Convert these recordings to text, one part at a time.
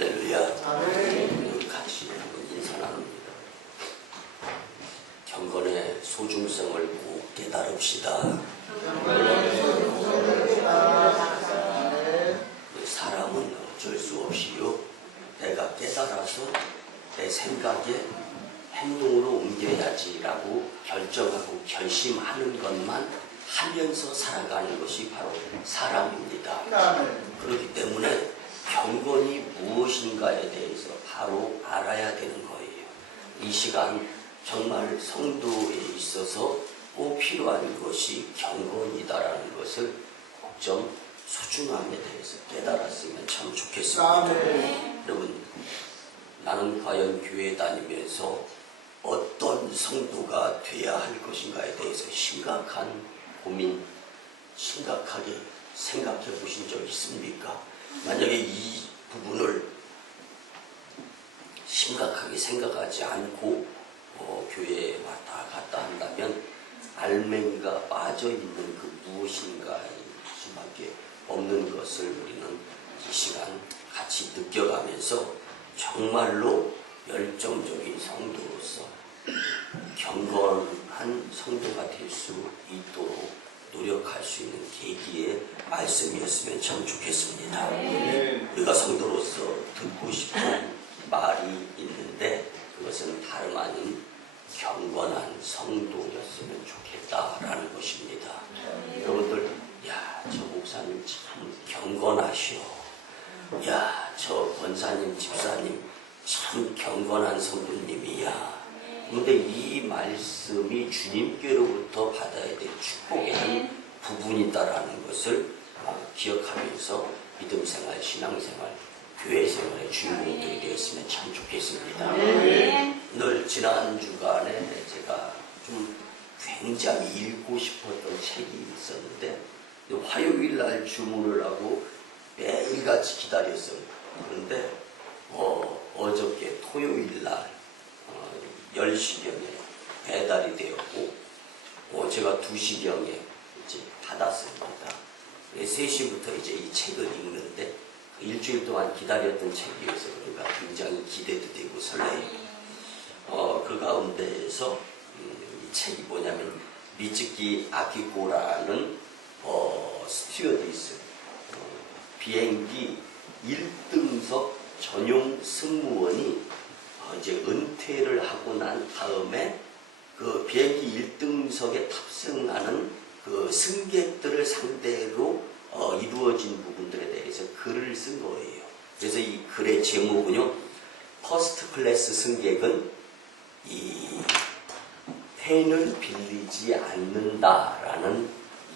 할렐루야. 우리 같이 한번 인사 나눕니다. 경건의 소중성을 꼭 깨달읍시다. 사람은 어쩔 수 없이요, 내가 깨달아서 내 생각에 행동으로 옮겨야지라고 결정하고 결심하는 것만 하면서 살아가는 것이 바로 사람입니다. 그렇기 때문에 경건이 무엇인가에 대해서 바로 알아야 되는 거예요. 이 시간 정말 성도에 있어서 꼭 필요한 것이 경건이다라는 것을 꼭 좀 소중함에 대해서 깨달았으면 참 좋겠습니다. 여러분, 나는 과연 교회 다니면서 어떤 성도가 돼야 할 것인가에 대해서 심각한 고민, 심각하게 생각해 보신 적 있습니까? 만약에 이 부분을 심각하게 생각하지 않고 교회에 왔다 갔다 한다면 알맹이가 빠져있는 그 무엇인가에 수밖에 없는 것을 우리는 이 시간 같이 느껴가면서 정말로 열정적인 성도로서 경건한 성도가 될 수 있도록 노력할 수 있는 계기의 말씀이었으면 참 좋겠습니다. 우리가 성도로서 듣고 싶은 말이 있는데 그것은 다름 아닌 경건한 성도였으면 좋겠다라는 것입니다. 여러분들, 야, 저 목사님 참 경건하시오. 야, 저 권사님, 집사님 참 경건한 성도님이야. 그런데 이 말씀이 주님께로부터 받아야 될 축복의 한 부분이다라는 것을 기억하면서 믿음생활, 신앙생활, 교회생활의 주인공들이 되었으면 참 좋겠습니다. 늘 지난 주간에 제가 좀 굉장히 읽고 싶었던 책이 있었는데 화요일 날 주문을 하고 매일같이 기다렸어요. 그런데 어저께 토요일 날 10시경에 배달이 되었고 제가 2시경에 이제 받았습니다. 3시부터 이제 이 책을 읽는데 일주일 동안 기다렸던 책이어서 그런가 굉장히 기대도 되고 설레요. 그 가운데에서 이 책이 뭐냐면 미츠키 아키코라는 스튜어디스, 비행기 1등석 전용 승무원이 이제 은퇴를 하고 난 다음에 그 비행기 1등석에 탑승하는 그 승객들을 상대로 이루어진 부분들에 대해서 글을 쓴 거예요. 그래서 이 글의 제목은요, 퍼스트 클래스 승객은 이 펜을 빌리지 않는다라는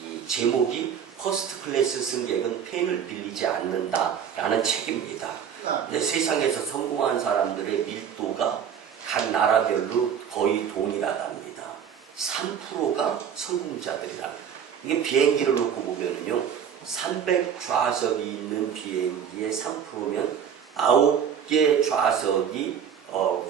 이 제목이 퍼스트 클래스 승객은 펜을 빌리지 않는다라는 책입니다. 근데 세상에서 성공한 사람들의 밀도가 각 나라별로 거의 동일하답니다. 3%가 성공자들이라. 이게 비행기를 놓고 보면은요, 300좌석이 있는 비행기의 3%면 9개 좌석이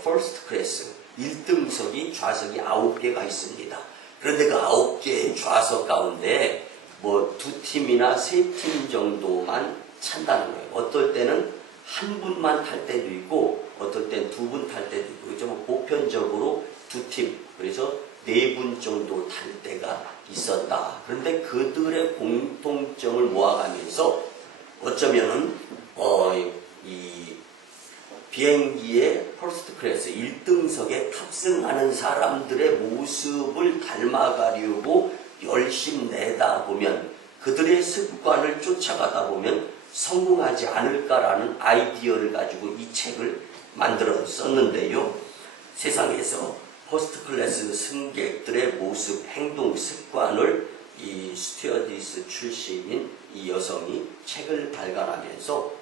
퍼스트 클래스, 1등석이 좌석이 9개가 있습니다. 그런데 그 9개 좌석 가운데 뭐 2팀이나 3팀 정도만 찬다는 거예요. 어떨 때는 한 분만 탈 때도 있고 어떨 땐 2분 탈 때도 있고, 그렇죠? 뭐 보편적으로 2팀, 그래서 4분 정도 탈 때가 있었다. 그런데 그들의 공통점을 모아가면서 어쩌면은 이 비행기의 퍼스트 클래스 1등석에 탑승하는 사람들의 모습을 닮아가려고 열심 내다 보면, 그들의 습관을 쫓아가다 보면 성공하지 않을까라는 아이디어를 가지고 이 책을 만들어 썼는데요. 세상에서 퍼스트 클래스 승객들의 모습, 행동, 습관을 이 스튜어디스 출신인 이 여성이 책을 발간하면서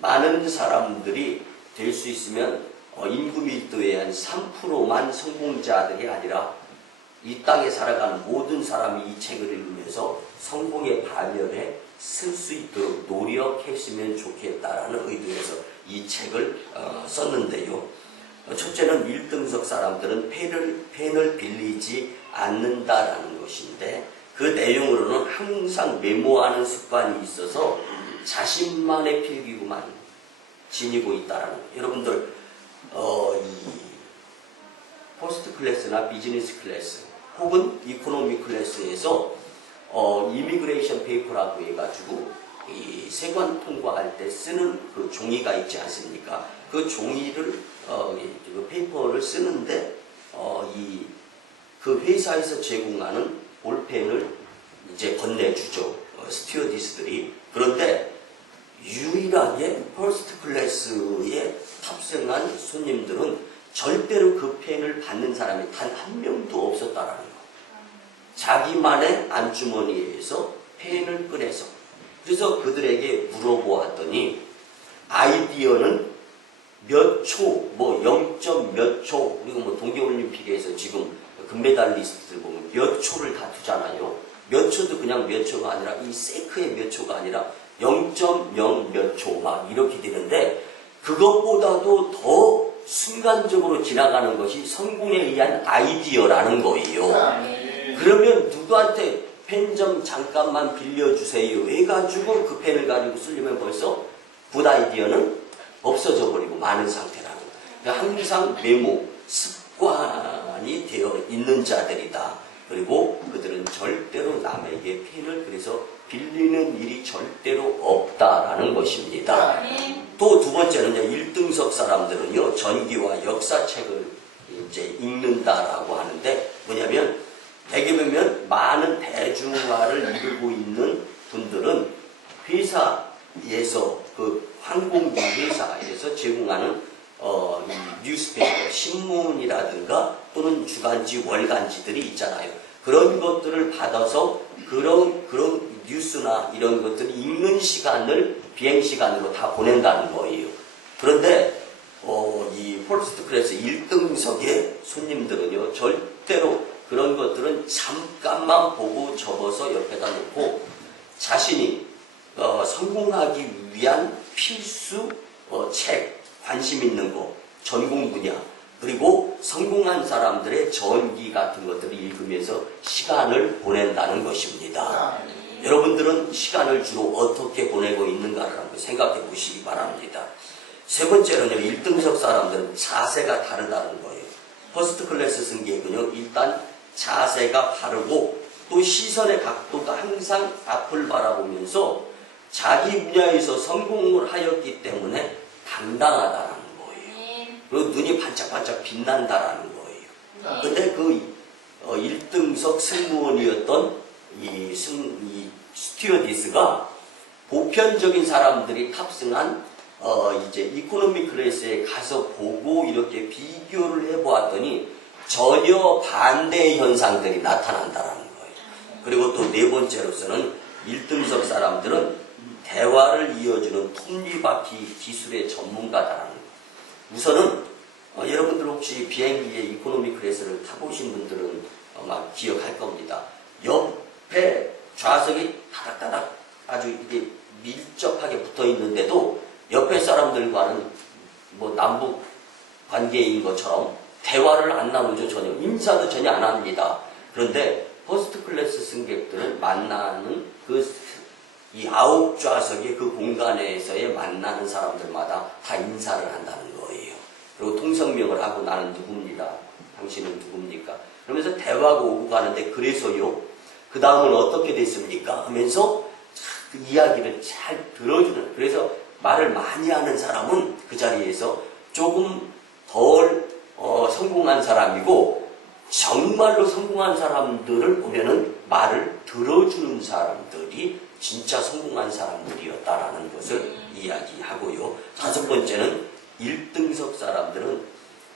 많은 사람들이 될 수 있으면 인구 밀도의 한 3%만 성공자들이 아니라 이 땅에 살아가는 모든 사람이 이 책을 읽으면서 성공의 반열에 쓸 수 있도록 노력했으면 좋겠다라는 의도에서 이 책을 썼는데요. 첫째는 1등석 사람들은 펜을 빌리지 않는다라는 것인데, 그 내용으로는 항상 메모하는 습관이 있어서 자신만의 필기구만 지니고 있다라는 거예요. 여러분들 이 포스트 클래스나 비즈니스 클래스 혹은 이코노미 클래스에서 이미그레이션 페이퍼라고 해가지고 이 세관 통과할 때 쓰는 그 종이가 있지 않습니까? 그 종이를 그 페이퍼를 쓰는데 그 회사에서 제공하는 볼펜을 이제 건네주죠. 스튜어디스들이. 그런데 유일하게 퍼스트 클래스에 탑승한 손님들은 절대로 그 펜을 받는 사람이 단 한 명도 없었다라는 거. 자기만의 안주머니에서 펜을 꺼내서. 그래서 그들에게 물어보았더니 아이디어는 몇 초, 뭐 0점 몇 초, 그리고 뭐 동계올림픽에서 지금 금메달리스트들 보면 몇 초를 다투잖아요. 몇 초도 그냥 몇 초가 아니라 이 세크의 몇 초가 아니라 0.0 몇 초 막 이렇게 되는데 그것보다도 더 순간적으로 지나가는 것이 성공에 의한 아이디어라는 거예요. 그러면 누구한테 펜 좀 잠깐만 빌려주세요 해가지고 그 펜을 가지고 쓰려면 벌써 굿 아이디어는 없어져 버리고 많은 상태라는 거예요. 그러니까 항상 메모, 습관이 되어 있는 자들이다. 그리고 그들은 절대로 남에게 펜을 그래서 빌리는 일이 절대로 없다라는 것입니다. 또 두 번째는요, 1등석 사람들은요, 전기와 역사책을 이제 읽는다라고 하는데 뭐냐면 대개 보면 많은 대중화를 이루고 있는 분들은 회사에서 그 항공기 회사에서 제공하는 이 뉴스페이퍼, 신문이라든가 또는 주간지, 월간지들이 있잖아요. 그런 것들을 받아서 그런 뉴스나 이런 것들을 읽는 시간을 비행 시간으로 다 보낸다는 거예요. 그런데 이 퍼스트 클래스 1등석의 손님들은요, 절대로 그런 것들은 잠깐만 보고 접어서 옆에다 놓고 자신이 성공하기 위한 필수 책, 관심 있는 거, 전공 분야, 그리고 성공한 사람들의 전기 같은 것들을 읽으면서 시간을 보낸다는 것입니다. 여러분들은 시간을 주로 어떻게 보내고 있는가를 한번 생각해 보시기 바랍니다. 세 번째로는요, 1등석 사람들은 자세가 다르다는 거예요. 퍼스트 클래스 승객은요, 일단 자세가 바르고 또 시선의 각도가 항상 앞을 바라보면서 자기 분야에서 성공을 하였기 때문에 당당하다는 거예요. 그리고 눈이 반짝반짝 빛난다라는 거예요. 근데 그 1등석 승무원이었던 이 스튜어디스가 보편적인 사람들이 탑승한 이제 이코노미 클래스에 가서 보고 이렇게 비교를 해보았더니 전혀 반대의 현상들이 나타난다라는 거예요. 그리고 또 네 번째로서는 1등석 사람들은 대화를 이어주는 톱니바퀴 기술의 전문가다라는 거예요. 우선은 여러분들 혹시 비행기의 이코노미 클래스를 타보신 분들은 아마 기억할 겁니다. 옆에 좌석이 다닥다닥 아주 이게 밀접하게 붙어 있는데도 옆에 사람들과는 뭐 남북 관계인 것처럼 대화를 안 나누죠. 전혀. 인사도 전혀 안 합니다. 그런데 퍼스트 클래스 승객들은 만나는 이 9좌석의 그 공간에서의 만나는 사람들마다 다 인사를 한다는 거예요. 그리고 통성명을 하고 나는 누굽니다. 당신은 누굽니까? 그러면서 대화가 오고 가는데 그래서요. 그 다음은 어떻게 됐습니까? 하면서 그 이야기를 잘 들어주는. 그래서 말을 많이 하는 사람은 그 자리에서 조금 덜 성공한 사람이고 정말로 성공한 사람들을 보면은 말을 들어주는 사람들이 진짜 성공한 사람들이었다라는 것을 이야기하고요. 다섯 번째는 1등석 사람들은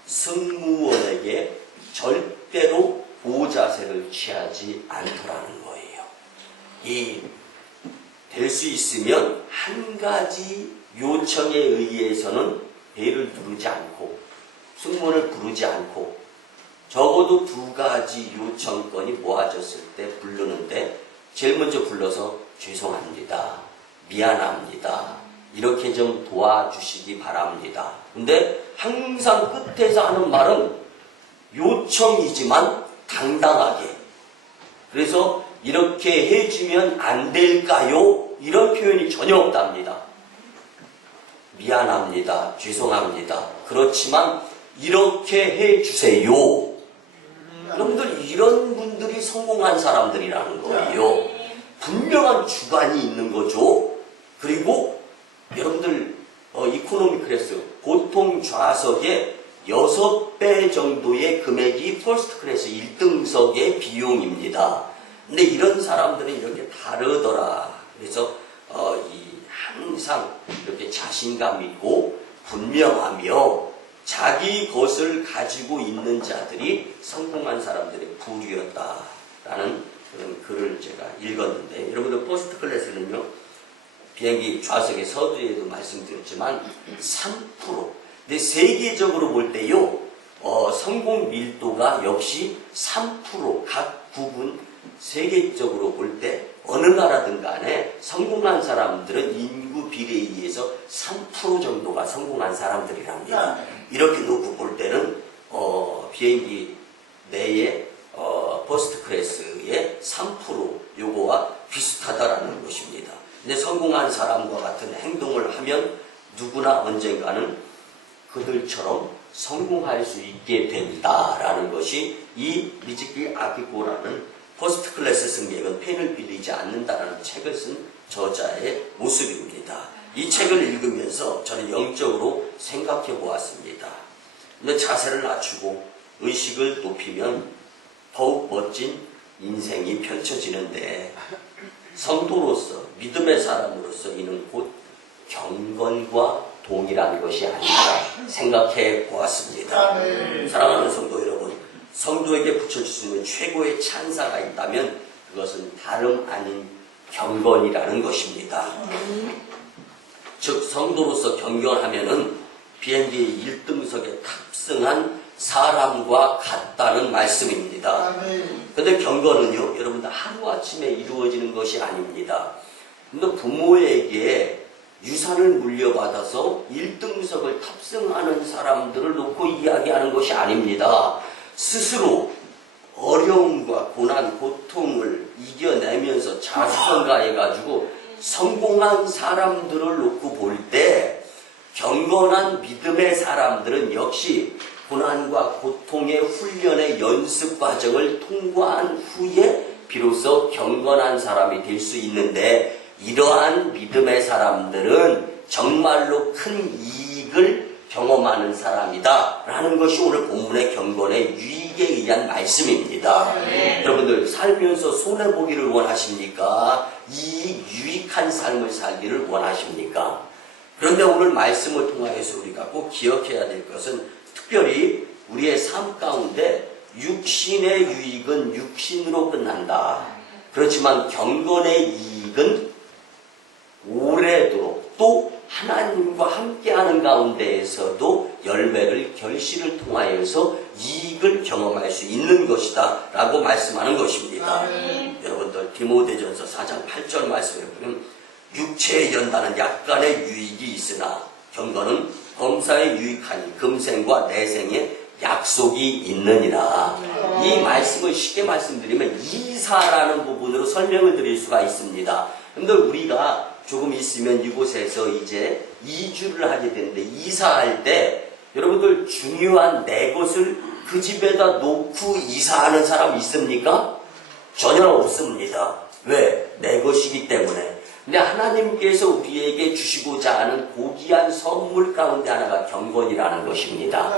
승무원에게 절대로 보자세를 취하지 않더라는 거예요. 될 수 있으면 한 가지 요청에 의해서는 배를 누르지 않고 승무원을 부르지 않고 적어도 두 가지 요청건이 모아졌을 때 부르는데 제일 먼저 불러서 죄송합니다. 미안합니다. 이렇게 좀 도와주시기 바랍니다. 근데 항상 끝에서 하는 말은 요청이지만 당당하게. 그래서 이렇게 해주면 안 될까요? 이런 표현이 전혀 없답니다. 미안합니다. 죄송합니다. 그렇지만 이렇게 해주세요. 여러분들 이런 분들이 성공한 사람들이라는 거예요. 분명한 주관이 있는 거죠. 그리고 여러분들 이코노미 클래스 보통 좌석의 6배 정도의 금액이 퍼스트 클래스 1등석의 비용입니다. 근데 이런 사람들은 이렇게 다르더라. 그래서 항상 이렇게 자신감 있고 분명하며 자기 것을 가지고 있는 자들이 성공한 사람들의 부류였다라는 그런 글을 제가 읽었는데, 여러분들 퍼스트 클래스는요, 비행기 좌석의 서두에도 말씀드렸지만 3%. 근데 세계적으로 볼 때요, 성공 밀도가 역시 3%. 각 부분 세계적으로 볼 때 어느 나라든 간에 성공한 사람들은 인구 비례에 의해서 3% 정도가 성공한 사람들이랍니다. 이렇게 놓고 볼 때는 비행기 내에 퍼스트 클래스의 3% 요거와 비슷하다라는 것입니다. 근데 성공한 사람과 같은 행동을 하면 누구나 언젠가는 그들처럼 성공할 수 있게 된다라는 것이 이 미즈키 아키코라는 퍼스트 클래스 승객은 펜을 빌리지 않는다라는 책을 쓴 저자의 모습입니다. 이 책을 읽으면서 저는 영적으로 생각해 보았습니다. 근데 자세를 낮추고 의식을 높이면 더욱 멋진 인생이 펼쳐지는데, 성도로서 믿음의 사람으로서 이는 곧 경건과 동일한 것이 아닌가 생각해 보았습니다. 사랑하는 성도 여러분, 성도에게 붙여줄 수 있는 최고의 찬사가 있다면 그것은 다름 아닌 경건이라는 것입니다. 즉 성도로서 경건하면은 비행기 1등석에 탑승한 사람과 같다는 말씀입니다. 근데 경건은요, 여러분들 하루아침에 이루어지는 것이 아닙니다. 근데 부모에게 유산을 물려받아서 1등석을 탑승하는 사람들을 놓고 이야기하는 것이 아닙니다. 스스로 어려움과 고난, 고통을 이겨내면서 자수성가해가지고 성공한 사람들을 놓고 볼 때 경건한 믿음의 사람들은 역시 고난과 고통의 훈련의 연습 과정을 통과한 후에 비로소 경건한 사람이 될 수 있는데, 이러한 믿음의 사람들은 정말로 큰 이익을 경험하는 사람이다 라는 것이 오늘 본문의 경건의 유익에 의한 말씀입니다. 여러분들 살면서 손해보기를 원하십니까? 유익한 삶을 살기를 원하십니까? 그런데 오늘 말씀을 통하여서 우리가 꼭 기억해야 될 것은, 특별히 우리의 삶 가운데 육신의 유익은 육신으로 끝난다. 그렇지만 경건의 이익은 오래도록 또 하나님과 함께하는 가운데에서도 열매를 결실을 통하여서 이익을 경험할 수 있는 것이다 라고 말씀하는 것입니다. 여러분들 디모데전서 4장 8절 말씀을 보면, 육체의 연단은 약간의 유익이 있으나 경건은 범사에 유익하니 금생과 내생에 약속이 있느니라. 이 말씀을 쉽게 말씀드리면 이사라는 부분으로 설명을 드릴 수가 있습니다. 근데 우리가 조금 있으면 이곳에서 이제 이주를 하게 되는데, 이사할 때 여러분들 중요한 내 것을 그 집에다 놓고 이사하는 사람 있습니까? 전혀 없습니다. 왜? 내 것이기 때문에. 근데 하나님께서 우리에게 주시고자 하는 고귀한 선물 가운데 하나가 경건이라는 것입니다.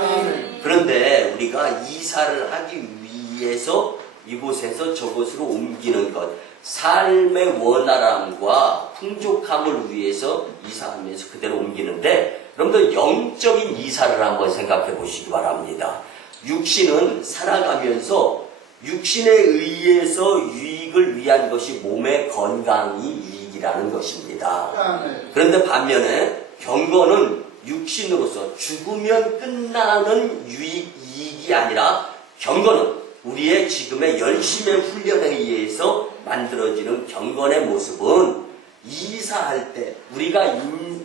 그런데 우리가 이사를 하기 위해서 이곳에서 저곳으로 옮기는 것, 삶의 원활함과 풍족함을 위해서 이사하면서 그대로 옮기는데, 여러분들 영적인 이사를 한번 생각해 보시기 바랍니다. 육신은 살아가면서 육신에 의해서 유익을 위한 것이 몸의 건강이 유익이라는 것입니다. 그런데 반면에 경건은 육신으로서 죽으면 끝나는 이익이 아니라, 경건은 우리의 지금의 열심의 훈련에 의해서 만들어지는 경건의 모습은 이사할 때 우리가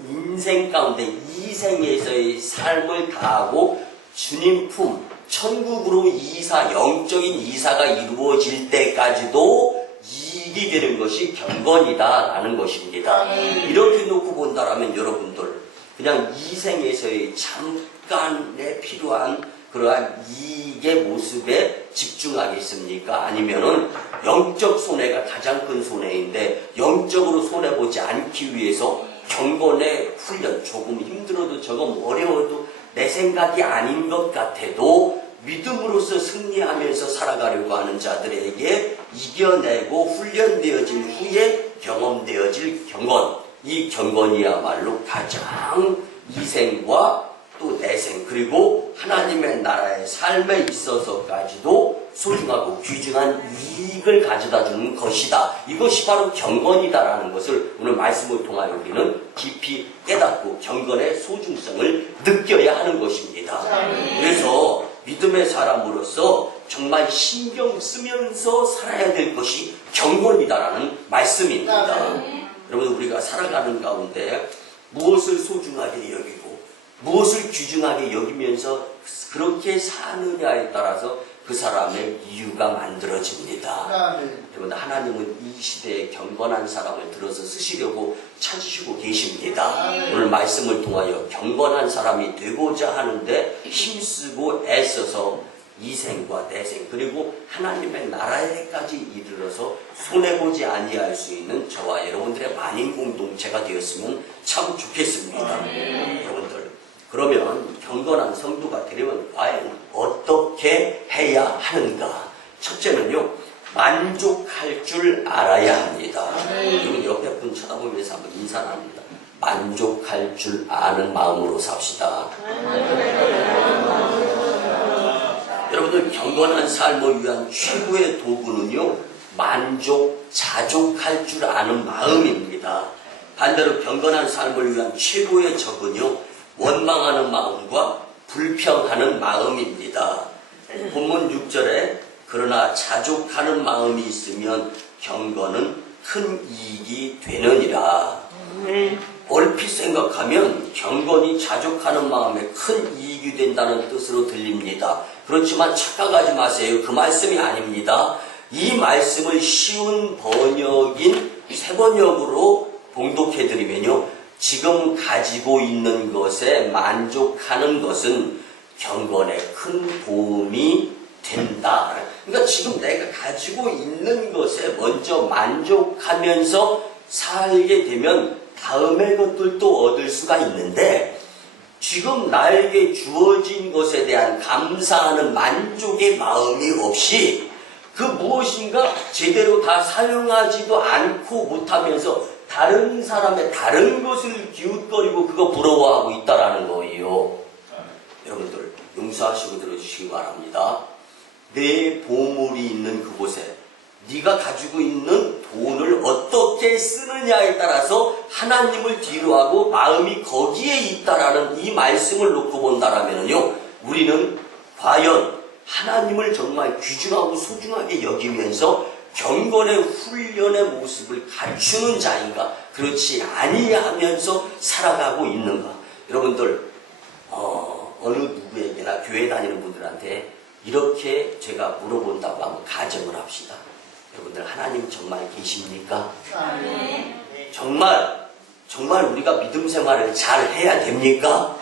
인생 가운데 이생에서의 삶을 다하고 주님 품, 천국으로 영적인 이사가 이루어질 때까지도 이익이 되는 것이 경건이다라는 것입니다. 이렇게 놓고 본다라면 여러분들, 그냥 이 생에서의 잠깐에 필요한 그러한 이익의 모습에 집중하겠습니까? 아니면은 영적 손해가 가장 큰 손해인데 영적으로 손해보지 않기 위해서 경건의 훈련, 조금 힘들어도 조금 어려워도 내 생각이 아닌 것 같아도 믿음으로써 승리하면서 살아가려고 하는 자들에게 이겨내고 훈련되어진 후에 경험되어질 경건, 이 경건이야말로 가장 이생과 또 내생 그리고 하나님의 나라의 삶에 있어서까지도 소중하고 귀중한 이익을 가져다주는 것이다. 이것이 바로 경건이다라는 것을 오늘 말씀을 통하여 우리는 깊이 깨닫고 경건의 소중성을 느껴야 하는 것입니다. 그래서 믿음의 사람으로서 정말 신경 쓰면서 살아야 될 것이 경건이다라는 말씀입니다. 여러분, 우리가 살아가는 가운데 무엇을 소중하게 여기고 무엇을 귀중하게 여기면서 그렇게 사느냐에 따라서 그 사람의 이유가 만들어집니다. 여러분, 하나님은 이 시대에 경건한 사람을 들어서 쓰시려고 찾으시고 계십니다. 오늘 말씀을 통하여 경건한 사람이 되고자 하는데 힘쓰고 애써서 이생과 내생 그리고 하나님의 나라에까지 이르러서 손해보지 아니할 수 있는 저와 여러분들의 만인 공동체가 되었으면 참 좋겠습니다. 여러분들, 그러면 경건한 성도가 되려면 과연 어떻게 해야 하는가? 첫째는요, 만족할 줄 알아야 합니다. 그리고 옆에 분 쳐다보면서 한번 인사를 합니다. 만족할 줄 아는 마음으로 삽시다. 여러분들, 경건한 삶을 위한 최고의 도구는요, 자족할 줄 아는 마음입니다. 반대로 경건한 삶을 위한 최고의 적은요, 원망하는 마음과 불평하는 마음입니다. 본문 6절에 그러나 자족하는 마음이 있으면 경건은 큰 이익이 되느니라. 얼핏 생각하면 경건이 자족하는 마음에 큰 이익이 된다는 뜻으로 들립니다. 그렇지만 착각하지 마세요. 그 말씀이 아닙니다. 이 말씀을 쉬운 번역인 새 번역으로 봉독해드리면요, 지금 가지고 있는 것에 만족하는 것은 경건에 큰 도움이 된다. 그러니까 지금 내가 가지고 있는 것에 먼저 만족하면서 살게 되면 다음의 것들도 얻을 수가 있는데, 지금 나에게 주어진 것에 대한 감사하는 만족의 마음이 없이 그 무엇인가 제대로 다 사용하지도 않고 못하면서 다른 사람의 다른 것을 기웃거리고 그거 부러워하고 있다라는 거예요. 여러분들, 용서하시고 들어주시기 바랍니다. 내 보물이 있는 그곳에 네가 가지고 있는 돈을 어떻게 쓰느냐에 따라서 하나님을 뒤로하고 마음이 거기에 있다라는 이 말씀을 놓고 본다라면요, 우리는 과연 하나님을 정말 귀중하고 소중하게 여기면서 경건의 훈련의 모습을 갖추는 자인가, 그렇지 아니하면서 살아가고 있는가. 여러분들, 어느 누구에게나 교회 다니는 분들한테 이렇게 제가 물어본다고 한번 가정을 합시다. 여러분들, 하나님 정말 계십니까? 정말 우리가 믿음 생활을 잘 해야 됩니까?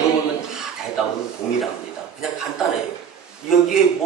물어보면 다 대답은 동일합니다. 그냥 간단해요. 여기에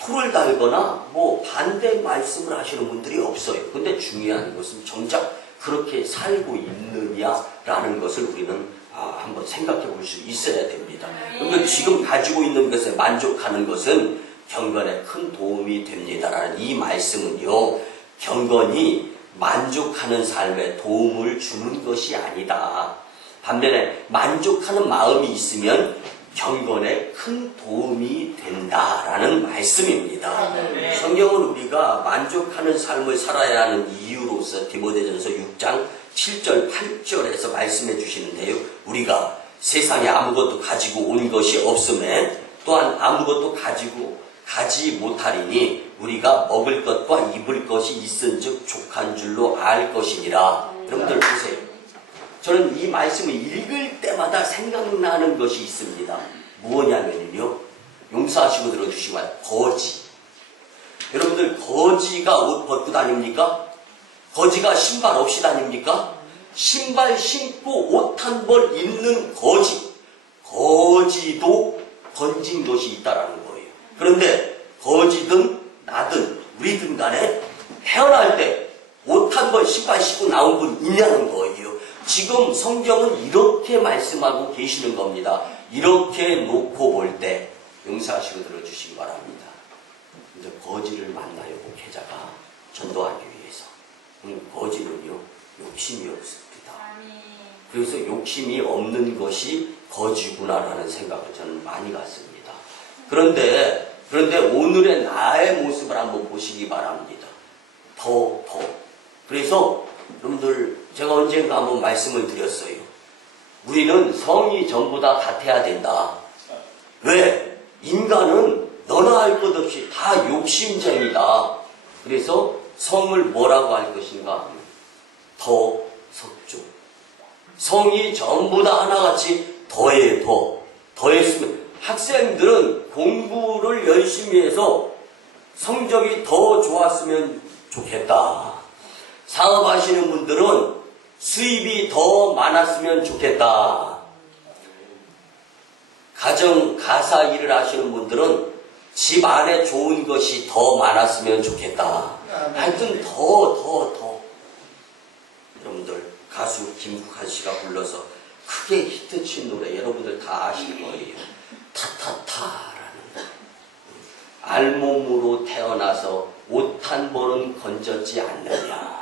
토를 달거나 반대 말씀을 하시는 분들이 없어요. 근데 중요한 것은 정작 그렇게 살고 있느냐라는 것을 우리는 한번 생각해 볼 수 있어야 됩니다. 그러니까 지금 가지고 있는 것에 만족하는 것은 경건에 큰 도움이 됩니다라는 이 말씀은요, 경건이 만족하는 삶에 도움을 주는 것이 아니다. 반면에 만족하는 마음이 있으면 경건에 큰 도움이 된다라는 말씀입니다. 성경은 우리가 만족하는 삶을 살아야 하는 이유로서 디모데전서 6장 7절 8절에서 말씀해 주시는데요, 우리가 세상에 아무것도 가지고 온 것이 없음에 또한 아무것도 가지 못하리니 우리가 먹을 것과 입을 것이 있은즉 족한 줄로 알 것이니라. 여러분들 보세요. 저는 이 말씀을 읽을 때마다 생각나는 것이 있습니다. 뭐냐면요, 용서하시고 들어주시기 바랍니다. 거지. 여러분들, 거지가 옷 벗고 다닙니까? 거지가 신발 없이 다닙니까? 신발 신고 옷 한 벌 입는 거지도 건진 것이 있다라는 거예요. 그런데 거지든 나든 우리든 간에 태어날 때 옷 한 벌 신발 신고 나온 분 있냐는 거예요. 지금 성경은 이렇게 말씀하고 계시는 겁니다. 이렇게 놓고 볼 때 용서하시고 들어주시기 바랍니다. 이제 거지를 만나요, 목회자가 전도하기 위해서. 거지는요, 욕심이 없습니다. 그래서 욕심이 없는 것이 거지구나라는 생각을 저는 많이 갖습니다. 그런데 오늘의 나의 모습을 한번 보시기 바랍니다. 더. 그래서 여러분들 제가 언젠가 한번 말씀을 드렸어요. 우리는 성이 전부 다 같아야 된다. 왜? 인간은 너나 할 것 없이 다 욕심쟁이다. 그래서 성을 뭐라고 할 것인가? 더 석조. 성이 전부 다 하나같이 더했으면 학생들은 공부를 열심히 해서 성적이 더 좋았으면 좋겠다. 사업하시는 분들은 수입이 더 많았으면 좋겠다. 가사 일을 하시는 분들은 집 안에 좋은 것이 더 많았으면 좋겠다. 하여튼 더. 여러분들 가수 김국환 씨가 불러서 크게 히트친 노래 여러분들 다 아실 거예요. 타타타라는 알몸으로 태어나서 옷 한 벌은 건졌지 않느냐.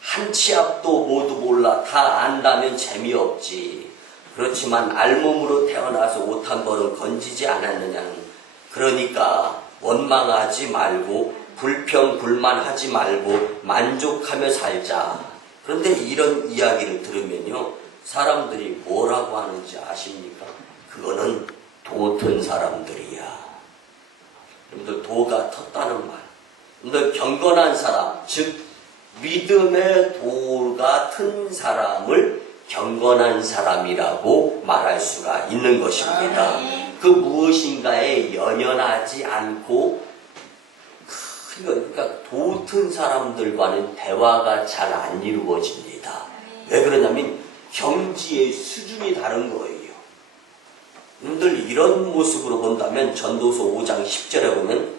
한 치 앞도 모두 몰라 다 안다면 재미없지. 그렇지만 알몸으로 태어나서 옷 한 벌은 건지지 않았느냐는, 그러니까 원망하지 말고 불평불만하지 말고 만족하며 살자. 그런데 이런 이야기를 들으면요, 사람들이 뭐라고 하는지 아십니까? 그거는 도튼 사람들이야. 여러분들 도가 텄다는 말, 여러분들 경건한 사람, 즉 믿음의 도가 튼 사람을 경건한 사람이라고 말할 수가 있는 것입니다. 그 무엇인가에 연연하지 않고, 그러니까 도튼 사람들과는 대화가 잘 안 이루어집니다. 왜 그러냐면 경지의 수준이 다른 거예요. 여러분들 이런 모습으로 본다면 전도서 5장 10절에 보면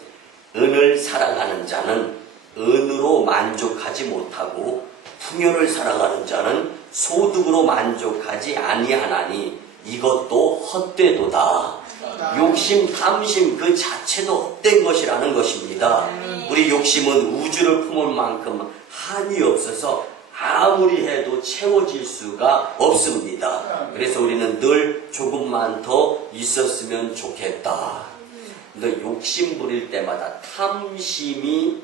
은을 사랑하는 자는 은으로 만족하지 못하고 풍요를 사랑하는 자는 소득으로 만족하지 아니하나니 이것도 헛되도다. 욕심, 탐심 그 자체도 헛된 것이라는 것입니다. 우리 욕심은 우주를 품을 만큼 한이 없어서 아무리 해도 채워질 수가 없습니다. 그래서 우리는 늘 조금만 더 있었으면 좋겠다. 근데 욕심 부릴 때마다, 탐심이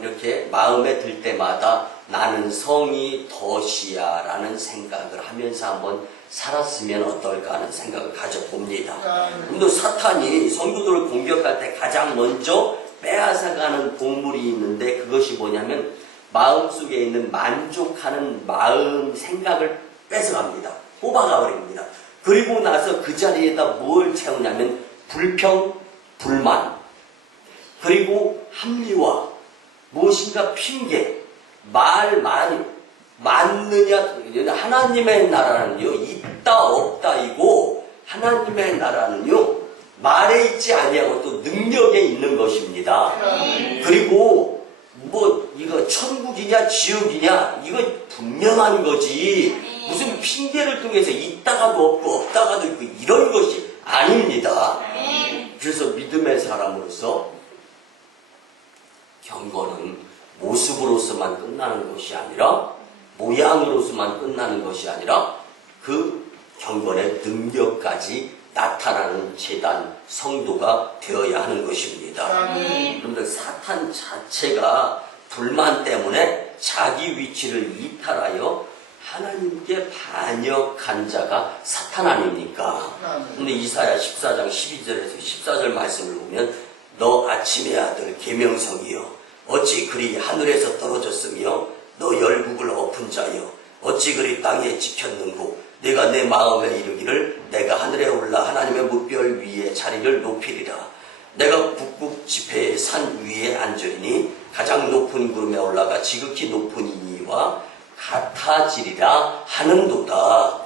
이렇게 마음에 들 때마다 나는 성이 덫이야 라는 생각을 하면서 한번 살았으면 어떨까 하는 생각을 가져봅니다. 근데 사탄이 성도들을 공격할 때 가장 먼저 빼앗아가는 동물이 있는데, 그것이 뭐냐면 마음속에 있는 만족하는 마음 생각을 뺏어갑니다. 뽑아가 버립니다. 그리고 나서 그 자리에다 뭘 채우냐면 불평, 불만, 그리고 합리화, 무엇인가 핑계, 말 많이 맞느냐. 하나님의 나라는요, 있다 없다이고, 하나님의 나라는요 말에 있지 아니하고 또 능력에 있는 것입니다. 그리고 이거 천국이냐 지옥이냐 이거 분명한 거지, 무슨 핑계를 통해서 있다가도 없고 없다가도 있고 이런 것이 아닙니다. 그래서 믿음의 사람으로서 경건은 모습으로서만 끝나는 것이 아니라, 모양으로서만 끝나는 것이 아니라 그 경건의 능력까지 나타나는 재단, 성도가 되어야 하는 것입니다. 그런데 사탄 자체가 불만 때문에 자기 위치를 이탈하여 하나님께 반역한 자가 사탄 아닙니까? 근데 이사야 14장 12절에서 14절 말씀을 보면 너 아침의 아들 계명성이여 어찌 그리 하늘에서 떨어졌으며 너 열국을 엎은 자여 어찌 그리 땅에 지켰는고 내가 내 마음에 이르기를 내가 하늘에 올라 하나님의 무별 위에 자리를 높이리라. 내가 북극 지폐의 산 위에 앉으리니 가장 높은 구름에 올라가 지극히 높은 이와 같아지리라 하는도다.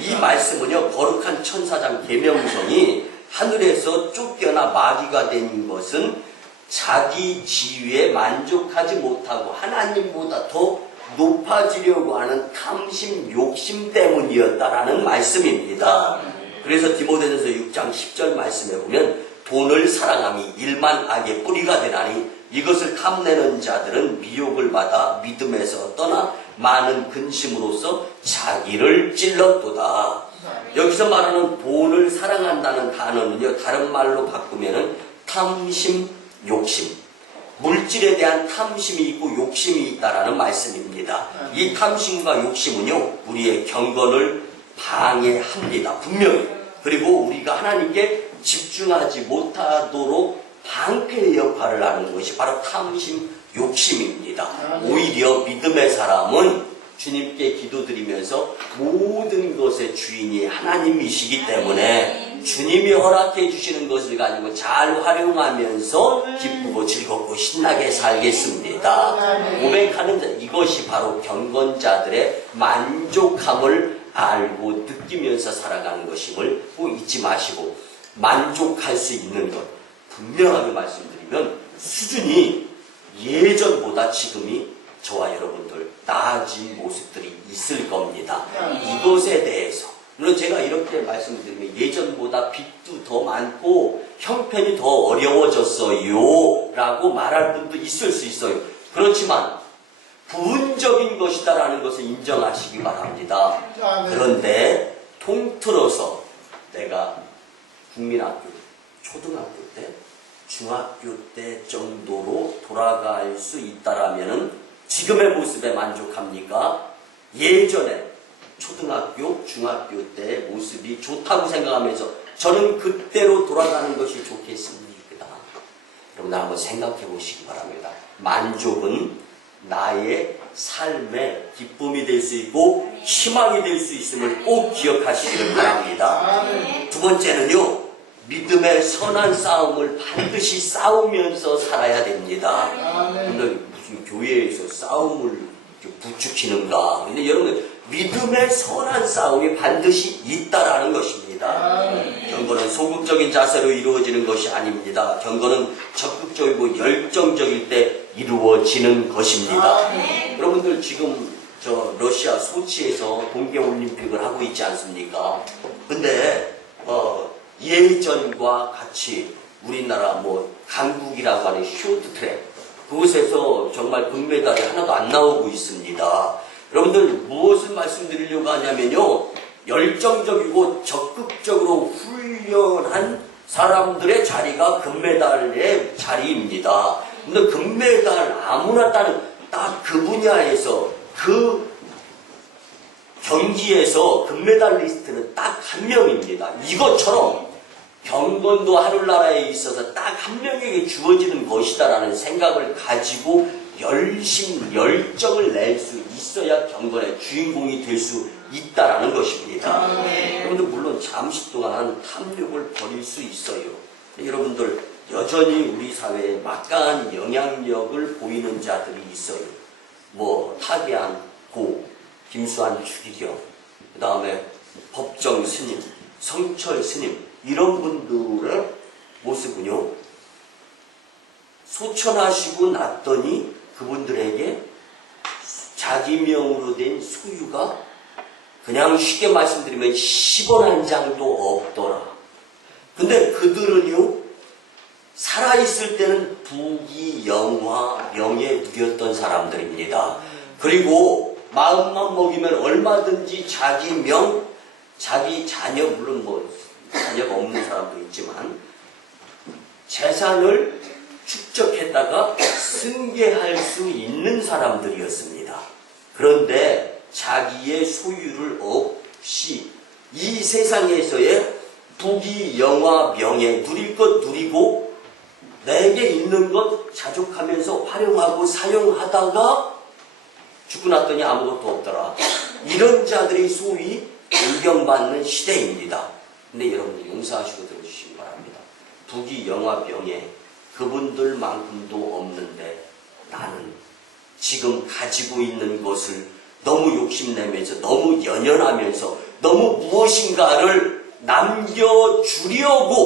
이 말씀은요, 거룩한 천사장 계명성이 하늘에서 쫓겨나 마귀가 된 것은 자기 지위에 만족하지 못하고 하나님보다 더 높아지려고 하는 탐심, 욕심 때문이었다라는 말씀입니다. 그래서 디모데전서 6장 10절 말씀에 보면 돈을 사랑함이 일만 악의 뿌리가 되나니 이것을 탐내는 자들은 미혹을 받아 믿음에서 떠나 많은 근심으로써 자기를 찔렀도다. 여기서 말하는 돈을 사랑한다는 단어는요, 다른 말로 바꾸면은 탐심, 욕심, 물질에 대한 탐심이 있고 욕심이 있다라는 말씀입니다. 이 탐심과 욕심은요, 우리의 경건을 방해합니다. 분명히. 그리고 우리가 하나님께 집중하지 못하도록 방패의 역할을 하는 것이 바로 탐심, 욕심입니다. 오히려 믿음의 사람은 주님께 기도드리면서 모든 것의 주인이 하나님이시기 때문에 주님이 허락해 주시는 것을 가지고 잘 활용하면서 기쁘고 즐겁고 신나게 살겠습니다. 고백하는 자, 이것이 바로 경건자들의 만족함을 알고 느끼면서 살아가는 것임을 꼭 잊지 마시고, 만족할 수 있는 것 분명하게 말씀드리면 수준이 예전보다 지금이 저와 여러분들 나아진 모습들이 있을 겁니다. 이것에 대해서 물론 제가 이렇게 말씀드리면 예전보다 빚도 더 많고 형편이 더 어려워졌어요 라고 말할 분도 있을 수 있어요. 그렇지만 부분적인 것이다 라는 것을 인정하시기 바랍니다. 그런데 통틀어서 내가 국민학교, 초등학교 때, 중학교 때 정도로 돌아갈 수 있다라면은 지금의 모습에 만족합니까? 예전에 초등학교, 중학교 때 모습이 좋다고 생각하면서 저는 그때로 돌아가는 것이 좋겠습니까? 여러분 한번 생각해 보시기 바랍니다. 만족은 나의 삶의 기쁨이 될 수 있고 희망이 될 수 있음을 꼭 기억하시기를 바랍니다. 두 번째는요, 믿음의 선한 싸움을 반드시 싸우면서 살아야 됩니다. 근데 무슨 교회에서 싸움을 부추기는가? 근데 여러분, 믿음의 선한 싸움이 반드시 있다라는 것입니다. 경건은 소극적인 자세로 이루어지는 것이 아닙니다. 경건은 적극적이고 열정적일 때 이루어지는 것입니다. 여러분들 지금 저 러시아 소치에서 동계올림픽을 하고 있지 않습니까? 근데 예전과 같이 우리나라 뭐 강국이라고 하는 쇼트트랙 그곳에서 정말 금메달이 하나도 안 나오고 있습니다. 여러분들 무엇을 말씀드리려고 하냐면요, 열정적이고 적극적으로 훈련한 사람들의 자리가 금메달의 자리입니다. 근데 금메달 아무나 따는 딱 그 분야에서 그 경기에서 금메달리스트는 딱 한 명입니다. 이것처럼 경건도 하늘나라에 있어서 딱 한 명에게 주어지는 것이다라는 생각을 가지고 열정을 낼 수 있어야 경건의 주인공이 될 수 있다라는 것입니다. 여러분들 물론 잠시 동안 탐욕을 버릴 수 있어요. 여러분들 여전히 우리 사회에 막강한 영향력을 보이는 자들이 있어요. 뭐 타계한 고, 김수환 추기경, 그 다음에 법정 스님, 성철 스님, 이런 분들의 모습은요, 소천하시고 났더니 그분들에게 자기 명으로 된 소유가 그냥 쉽게 말씀드리면 10원 한 장도 없더라. 근데 그들은요, 살아있을 때는 부귀, 영화, 명예 누렸던 사람들입니다. 그리고 마음만 먹이면 얼마든지 자기 명, 자기 자녀, 물론 뭐 자녀가 없는 사람도 있지만 재산을 축적했다가 승계할 수 있는 사람들이었습니다. 그런데 자기의 소유를 없이 이 세상에서의 부귀, 영화, 명예 누릴 것 누리고 내게 있는 것 자족하면서 활용하고 사용하다가 죽고 났더니 아무것도 없더라. 이런 자들이 소위 존경받는 시대입니다. 근데 여러분들 용서하시고 들어주시기 바랍니다. 부귀, 영화, 명예 그분들만큼도 없는데 나는 지금 가지고 있는 것을 너무 욕심내면서 너무 연연하면서 너무 무엇인가를 남겨주려고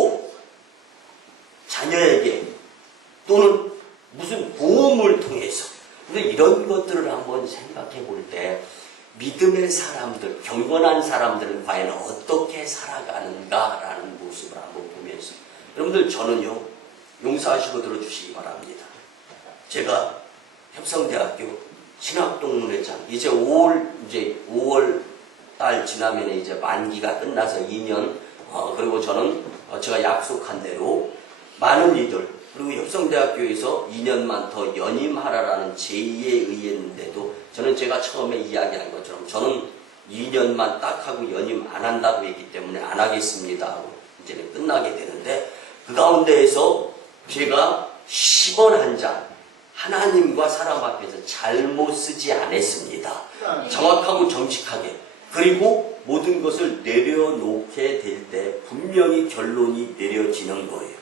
자녀에게 또는 무슨 보험을 통해서 근데 이런 것들을 한번 생각해 볼 때 믿음의 사람들, 경건한 사람들은 과연 어떻게 살아가는가라는 모습을 한번 보면서 여러분들 저는요 용서하시고 들어주시기 바랍니다. 제가 협성대학교 신학동문회장 이제 5월 달 지나면 이제 만기가 끝나서 2년 그리고 저는 제가 약속한 대로 많은 이들 그리고 협성대학교에서 2년만 더 연임하라라는 제의에 의했는데도 저는 제가 처음에 이야기한 것처럼 저는 2년만 딱 하고 연임 안 한다고 했기 때문에 안 하겠습니다 하고 이제는 끝나게 되는데 그 가운데에서 제가 10원 한 장 하나님과 사람 앞에서 잘못 쓰지 않았습니다. 정확하고 정직하게 그리고 모든 것을 내려놓게 될 때 분명히 결론이 내려지는 거예요.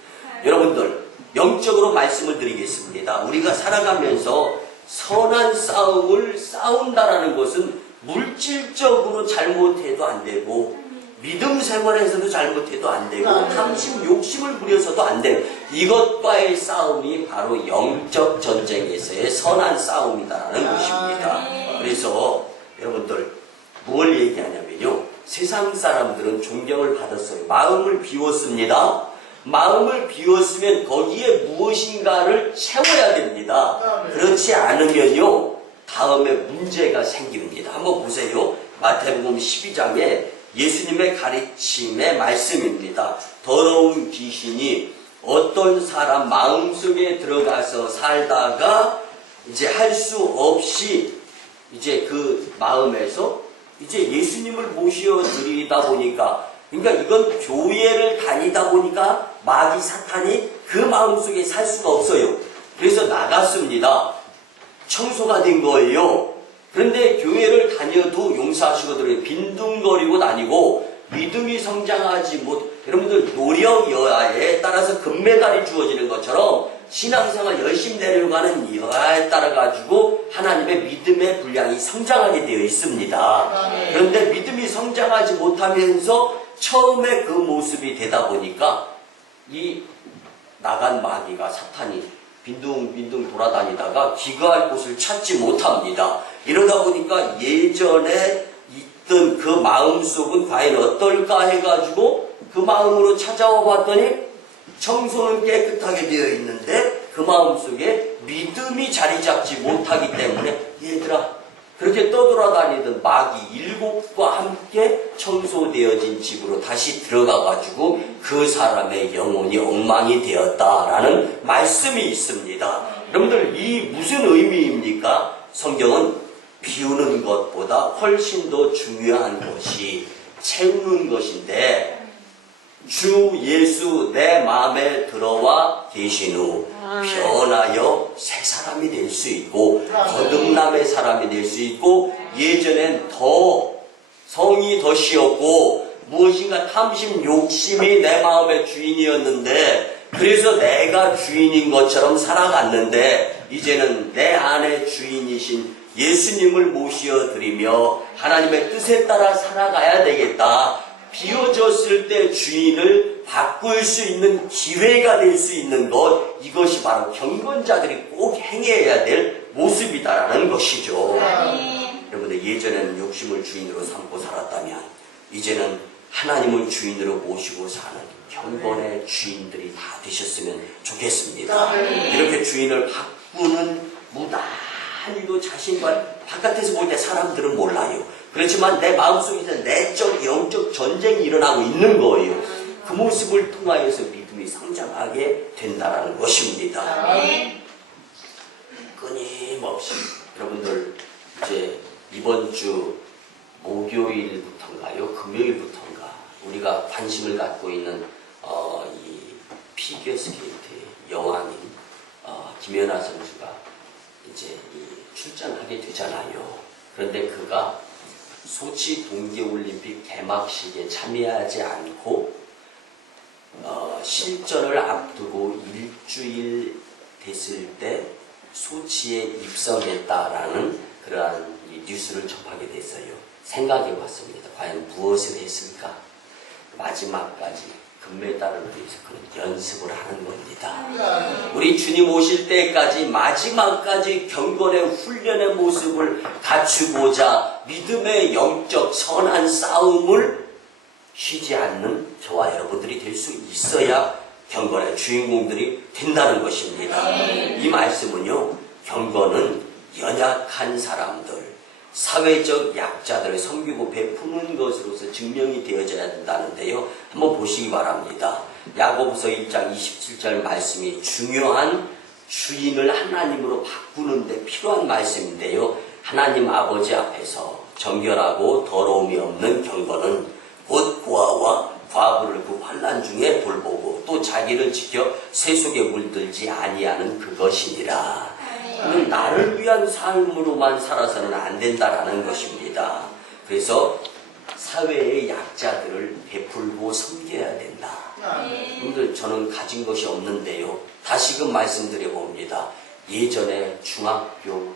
여러분들 영적으로 말씀을 드리겠습니다. 우리가 살아가면서 선한 싸움을 싸운다라는 것은 물질적으로 잘못해도 안 되고 믿음 생활에서도 잘못해도 안 되고 탐심 욕심을 부려서도 안 되고 이것과의 싸움이 바로 영적 전쟁에서의 선한 싸움이다라는 것입니다. 그래서 여러분들 뭘 얘기하냐면요. 세상 사람들은 존경을 받았어요. 마음을 비웠습니다. 마음을 비웠으면 거기에 무엇인가를 채워야 됩니다. 그렇지 않으면요 다음에 문제가 생깁니다. 한번 보세요. 마태복음 12장에 예수님의 가르침의 말씀입니다. 더러운 귀신이 어떤 사람 마음속에 들어가서 살다가 이제 할 수 없이 이제 그 마음에서 이제 예수님을 모셔 드리다 보니까 그러니까 이건 교회를 다니다 보니까 마귀 사탄이 그 마음속에 살 수가 없어요. 그래서 나갔습니다. 청소가 된 거예요. 그런데 교회를 다녀도 용서하시고 들어요. 빈둥거리고 다니고 믿음이 성장하지 못. 여러분들 노력 여하에 따라서 금메달이 주어지는 것처럼 신앙생활 열심히 내려고 하는 여하에 따라 가지고 하나님의 믿음의 분량이 성장하게 되어 있습니다. 그런데 믿음이 성장하지 못하면서 처음에 그 모습이 되다 보니까 이 나간 마귀가 사탄이 빈둥빈둥 돌아다니다가 귀가할 곳을 찾지 못합니다. 이러다 보니까 예전에 있던 그 마음속은 과연 어떨까 해가지고 그 마음으로 찾아와 봤더니 청소는 깨끗하게 되어 있는데 그 마음속에 믿음이 자리 잡지 못하기 때문에 얘들아 그렇게 떠돌아다니던 마귀 7과 함께 청소되어진 집으로 다시 들어가가지고 그 사람의 영혼이 엉망이 되었다라는 말씀이 있습니다. 여러분들 이 무슨 의미입니까? 성경은 비우는 것보다 훨씬 더 중요한 것이 채우는 것인데 주 예수 내 마음에 들어와 계신 후 변하여 새 사람이 될 수 있고 거듭남의 사람이 될 수 있고 예전엔 더 성이 더 쉬었고 무엇인가 탐심 욕심이 내 마음의 주인이었는데 그래서 내가 주인인 것처럼 살아갔는데 이제는 내 안에 주인이신 예수님을 모시어드리며 하나님의 뜻에 따라 살아가야 되겠다. 비워졌을 때 주인을 바꿀 수 있는 기회가 될 수 있는 것 이것이 바로 경건자들이 꼭 행해야 될 모습이다라는 것이죠. 여러분들 예전에는 욕심을 주인으로 삼고 살았다면 이제는 하나님을 주인으로 모시고 사는 경건의 주인들이 다 되셨으면 좋겠습니다. 이렇게 주인을 바꾸는 무단히도 자신과 바깥에서 볼 때 사람들은 몰라요. 그렇지만 내 마음속에서 내적 영적 전쟁이 일어나고 있는 거예요. 그 모습을 통하여서 믿음이 성장하게 된다는 것입니다. 끊임없이 여러분들 이제 이번 주 목요일부터인가요? 금요일부터인가 우리가 관심을 갖고 있는 이 피겨스케이트 여왕인 김연아 선수가 이제 출전하게 되잖아요. 그런데 그가 소치 동계올림픽 개막식에 참여하지 않고 실전을 앞두고 일주일 됐을 때 소치에 입성했다라는 그러한 이 이 뉴스를 접하게 됐어요. 생각해 봤습니다. 과연 무엇을 했을까? 마지막까지 금메달을 위해서 그런 연습을 하는 겁니다. 우리 주님 오실 때까지 마지막까지 경건의 훈련의 모습을 갖추고자 믿음의 영적 선한 싸움을 쉬지 않는 저와 여러분들이 될 수 있어야 경건의 주인공들이 된다는 것입니다. 이 말씀은요, 경건은 연약한 사람들, 사회적 약자들을 섬기고 베푸는 것으로서 증명이 되어져야 된다는데요. 한번 보시기 바랍니다. 야고보서 1장 27절 말씀이 중요한 주인을 하나님으로 바꾸는 데 필요한 말씀인데요. 하나님 아버지 앞에서 정결하고 더러움이 없는 경건은 곧 고아와 과부를 그 환난 중에 돌보고 또 자기를 지켜 세속에 물들지 아니하는 그것이니라. 나를 위한 삶으로만 살아서는 안 된다라는 것입니다. 그래서 사회의 약자들을 베풀고 섬겨야 된다. 여러분들, 저는 가진 것이 없는데요. 다시금 말씀드려 봅니다. 예전에 중학교,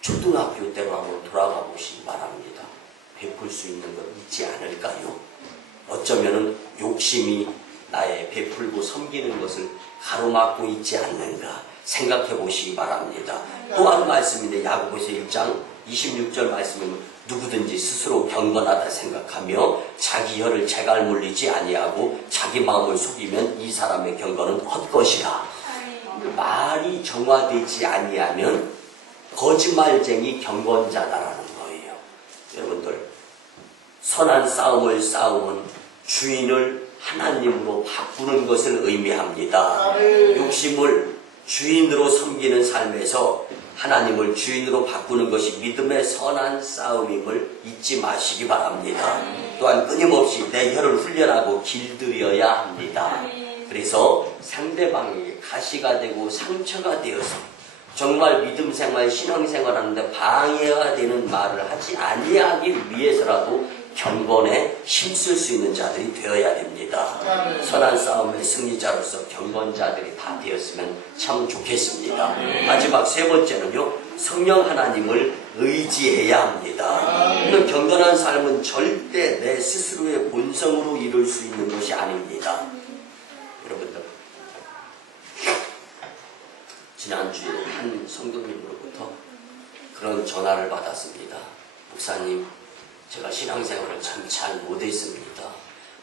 초등학교 때로 한번 돌아가 보시기 바랍니다. 베풀 수 있는 것 있지 않을까요? 어쩌면은 욕심이 나의 베풀고 섬기는 것을 가로막고 있지 않는가 생각해 보시기 바랍니다. 또 한 말씀인데 야고보서 1장 26절 말씀은 누구든지 스스로 경건하다 생각하며 자기 혀를 재갈 물리지 아니하고 자기 마음을 속이면 이 사람의 경건은 헛것이라. 말이 정화되지 아니하면 거짓말쟁이 경건자다라는 거예요. 여러분들, 선한 싸움을 싸움은 주인을 하나님으로 바꾸는 것을 의미합니다. 욕심을 주인으로 섬기는 삶에서 하나님을 주인으로 바꾸는 것이 믿음의 선한 싸움임을 잊지 마시기 바랍니다. 또한 끊임없이 내 혀를 훈련하고 길들여야 합니다. 그래서 상대방에게 가시가 되고 상처가 되어서 정말 믿음 생활, 신앙 생활하는데 방해가 되는 말을 하지 아니하기 위해서라도 경건에 힘쓸 수 있는 자들이 되어야 됩니다. 선한 싸움의 승리자로서 경건자들이 다 되었으면 참 좋겠습니다. 마지막 세 번째는요, 성령 하나님을 의지해야 합니다. 경건한 삶은 절대 내 스스로의 본성으로 이룰 수 있는 것이 아닙니다. 여러분들, 지난주에 한 성도님으로부터 그런 전화를 받았습니다. 목사님, 제가 신앙생활을 참 잘 못했습니다.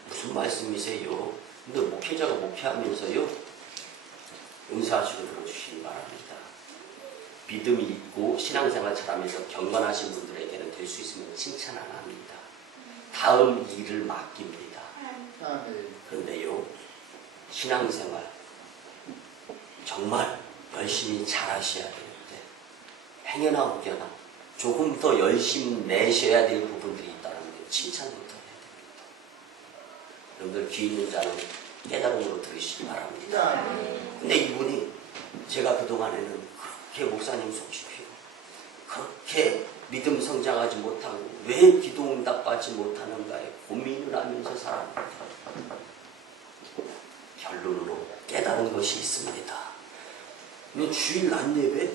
무슨 말씀이세요? 근데 목회자가 목회하면서요, 용서하시고 들어주시기 바랍니다. 믿음이 있고 신앙생활 잘하면서 경건하신 분들에게는 될 수 있으면 칭찬 안 합니다. 다음 일을 맡깁니다. 그런데요, 신앙생활 정말 열심히 잘하셔야 되는데 행여나 혹여나 조금 더 열심히 내셔야 될 부분들이 있다는 데 칭찬도 더 해야 됩니다. 여러분들, 귀 있는 자는 깨달음으로 들으시기 바랍니다. 근데 이분이 제가 그동안에는 그렇게 목사님 속시키고 그렇게 믿음 성장하지 못하고 왜 기도 응답 받지 못하는가에 고민을 하면서 살아갑니다. 결론으로 깨달은 것이 있습니다. 근데 주일 낮 예배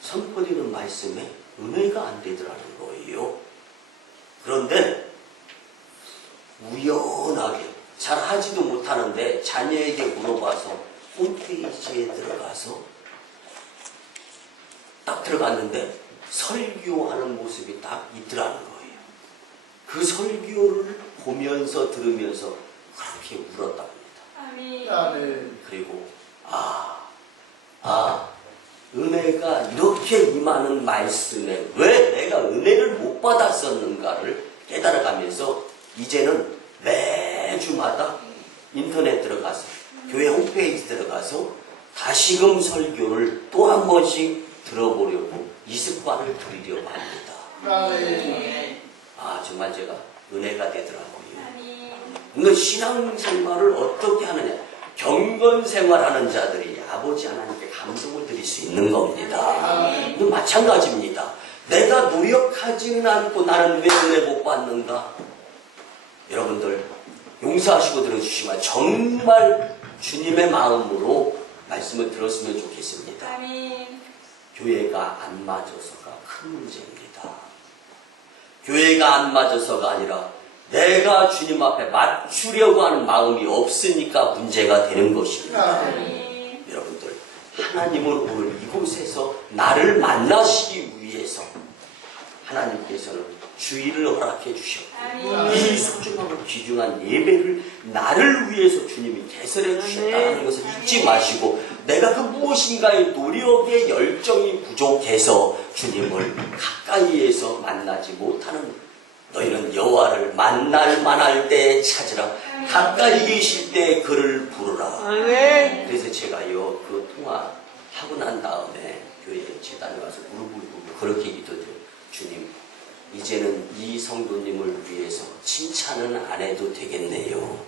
선포되는 말씀에 은혜가 안 되더라는 거예요. 그런데 우연하게 잘 하지도 못하는데 자녀에게 물어봐서 홈페이지에 들어가서 딱 들어갔는데 설교하는 모습이 딱 있더라는 거예요. 그 설교를 보면서 들으면서 그렇게 울었답니다. 그리고 은혜가 이렇게 임하는 말씀에 왜 내가 은혜를 못 받았었는가를 깨달아가면서 이제는 매주마다 인터넷 들어가서 교회 홈페이지 들어가서 다시금 설교를 또 한 번씩 들어보려고 이 습관을 들이려고 합니다. 정말 제가 은혜가 되더라고요. 근데 신앙생활을 어떻게 하느냐, 경건생활하는 자들이 아버지 하나님께 감동을 드릴 수 있는 겁니다. 마찬가지입니다. 내가 노력하지는 않고 나는 왜 은혜 못 받는가? 여러분들, 용서하시고 들어주시면 정말 주님의 마음으로 말씀을 들었으면 좋겠습니다. 교회가 안 맞아서가 큰 큰 문제입니다. 교회가 안 맞아서가 아니라 내가 주님 앞에 맞추려고 하는 마음이 없으니까 문제가 되는 것입니다. 여러분들, 하나님은 오늘 이곳에서 나를 만나시기 위해서 하나님께서는 주의를 허락해 주셨고 이 소중하고 귀중한 예배를 나를 위해서 주님이 개설해 주셨다는 것을 잊지 마시고, 내가 그 무엇인가의 노력의 열정이 부족해서 주님을 가까이에서 만나지 못하는, 너희는 여호와를 만날 만할 때에 찾으라, 가까이 계실 때 그를 부르라. 그래서 제가요, 그 통화하고 난 다음에 교회 재단에 와서 무릎을 꿇고 그렇게 기도드려요. 주님, 이제는 이 성도님을 위해서 칭찬은 안 해도 되겠네요.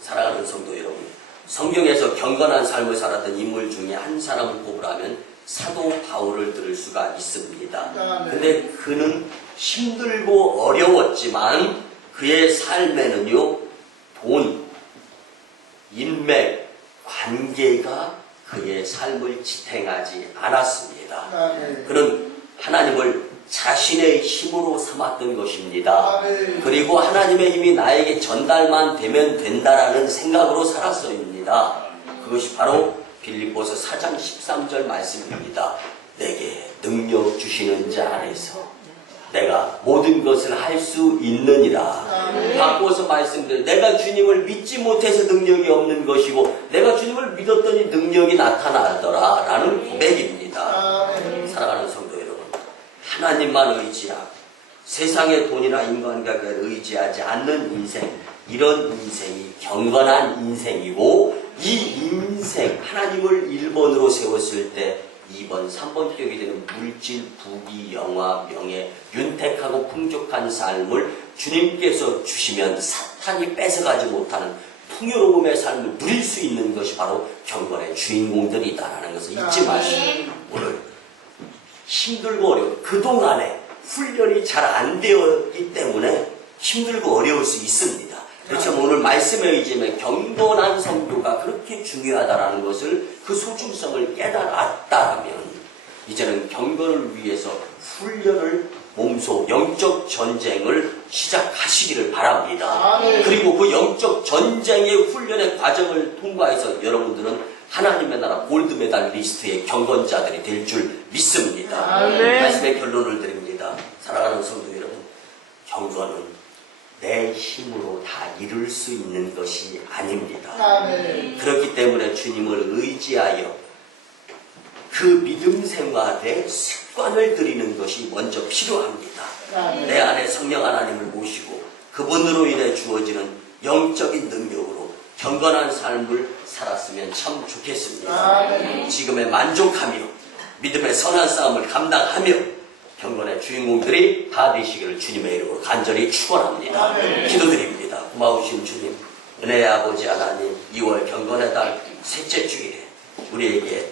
사랑하는 성도 여러분, 성경에서 경건한 삶을 살았던 인물 중에 한 사람을 꼽으라면 사도 바울을 들을 수가 있습니다. 근데 그는 힘들고 어려웠지만 그의 삶에는요, 돈, 인맥, 관계가 그의 삶을 지탱하지 않았습니다. 그는 하나님을 자신의 힘으로 삼았던 것입니다. 그리고 하나님의 힘이 나에게 전달만 되면 된다라는 생각으로 살았습니다. 그것이 바로 빌립보서 4장 13절 말씀입니다. 내게 능력 주시는 자 안에서 내가 모든 것을 할 수 있느니라. 바꿔서 말씀드려요. 내가 주님을 믿지 못해서 능력이 없는 것이고 내가 주님을 믿었더니 능력이 나타나더라 라는 고백입니다. 사랑하는 성도 여러분, 하나님만 의지하고 세상의 돈이나 인간관계를 의지하지 않는 인생, 이런 인생이 경건한 인생이고, 이 인생 하나님을 1번으로 세웠을 때 2번, 3번 격이 되는 물질, 부귀, 영화, 명예, 윤택하고 풍족한 삶을 주님께서 주시면 사탄이 뺏어가지 못하는 풍요로움의 삶을 누릴 수 있는 것이 바로 경건의 주인공들이다라는 것을 잊지 마시고, 오늘 힘들고 어려워, 그동안에 훈련이 잘 안 되었기 때문에 힘들고 어려울 수 있습니다. 그렇지만 오늘 말씀에 의지하면 경건한 성도가 그렇게 중요하다는 것을, 그 소중성을 깨달았다면 이제는 경건을 위해서 훈련을, 몸소 영적 전쟁을 시작하시기를 바랍니다. 그리고 그 영적 전쟁의 훈련의 과정을 통과해서 여러분들은 하나님의 나라 골드메달 리스트의 경건자들이 될 줄 믿습니다. 말씀의 결론을 드립니다. 사랑하는 성도 여러분, 경건은 내 힘으로 다 이룰 수 있는 것이 아닙니다. 그렇기 때문에 주님을 의지하여 그 믿음 생활에 습관을 들이는 것이 먼저 필요합니다. 내 안에 성령 하나님을 모시고 그분으로 인해 주어지는 영적인 능력으로 경건한 삶을 살았으면 참 좋겠습니다. 지금에 만족하며 믿음의 선한 싸움을 감당하며 경건의 주인공들이 다 되시기를 주님의 이름으로 간절히 축원합니다. 기도드립니다. 고마우신 주님, 은혜의 아버지 하나님, 2월 경건의 달 셋째 주일에 우리에게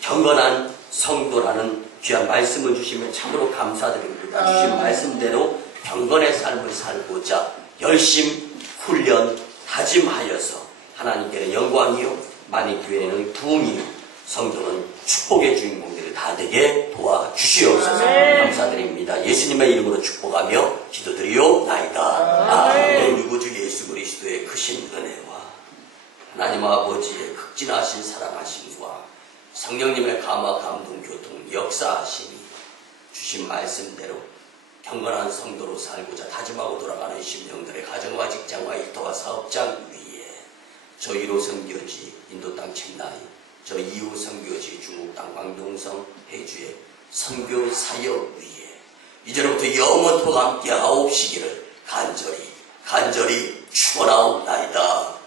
경건한 성도라는 귀한 말씀을 주시면 참으로 감사드립니다. 주신 말씀대로 경건의 삶을 살고자 열심 훈련 다짐하여서 하나님께는 영광이요 만인교회는 부흥이요 성도는 축복의 주인공들이 다 되게 도와주시옵소서. 감사드립니다. 예수님의 이름으로 축복하며 기도드리옵나이다. 아멘. 우리 구주 예수 그리스도의 크신 은혜와 하나님 아버지의 극진하신 사랑하심과 성령님의 감화 감동 교통 역사하심이 주신 말씀대로 경건한 성도로 살고자 다짐하고 돌아가는 심령들의 가정과 직장과 일터와 사업장 위에, 저 1호 선교지 인도 땅 첸나이, 저 2호 선교지 중국 땅 광동성 해주의 선교 사역 위에 이제로부터 영원토록 함께 하옵시기를 간절히 축원하옵나이다.